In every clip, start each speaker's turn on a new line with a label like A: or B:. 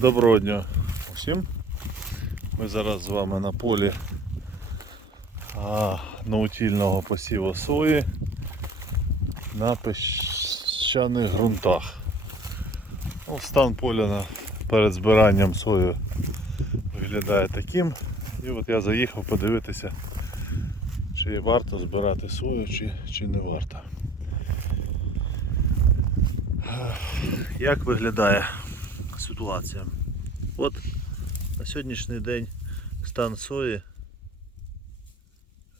A: Доброго дня усім. Ми зараз з вами на полі а, наутільного посіву сої на піщаних ґрунтах. Ну, стан поля на, перед збиранням сої виглядає таким. І от я заїхав подивитися, чи варто збирати сою, чи, чи не варто. Як виглядає ситуація? От на сьогоднішній день стан сої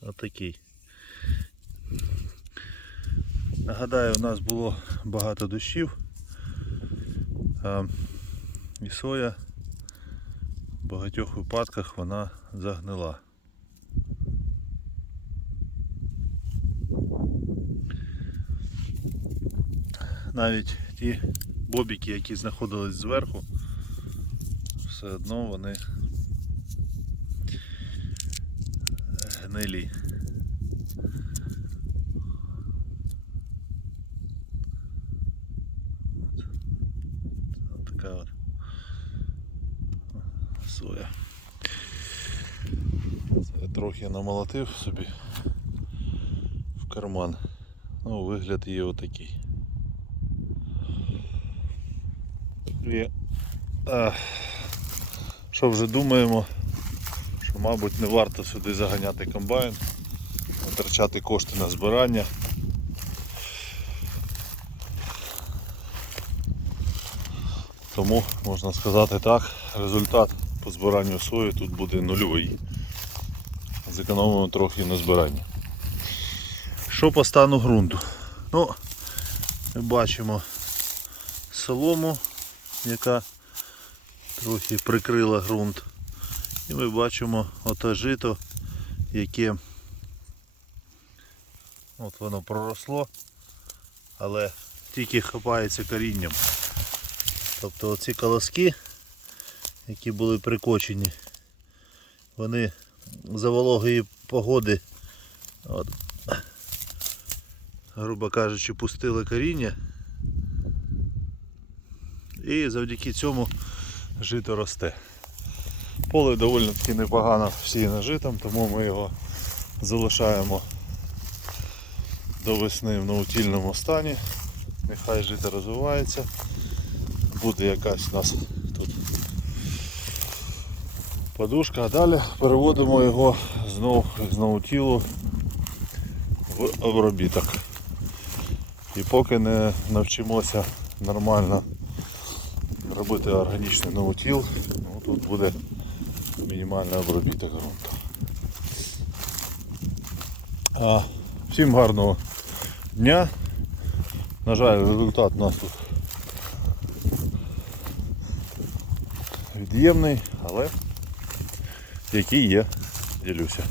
A: отакий. Нагадаю, у нас було багато дощів, а, і соя в багатьох випадках вона загнила. Навіть ті бобіки, які знаходились зверху, все одно вони гнилі. Така от соя. Це трохи намолотив собі в карман. Ну, вигляд є отакий. І, а, що вже думаємо, що мабуть не варто сюди заганяти комбайн, витрачати кошти на збирання. Тому можна сказати так, результат по збиранню сої тут буде нульовий. Зекономимо трохи на збиранні. Що по стану ґрунту? Ну, ми бачимо солому, яка трохи прикрила ґрунт. І ми бачимо оте жито, яке от воно проросло, але тільки хапається корінням. Тобто оці колоски, які були прикочені, вони за вологої погоди, от, грубо кажучи, пустили коріння. І завдяки цьому жито росте. Поле доволі таки непогано всіяне житом, тому ми його залишаємо до весни в наутільному стані. Нехай жито розвивається. Буде якась у нас тут подушка, а далі переводимо його знов з наутілу в обробіток. І поки не навчимося нормально робити органічний наутіл, ну, тут буде мінімальний обробіток ґрунту. А, всім гарного дня. На жаль, результат у нас тут від'ємний, але який є, ділюся.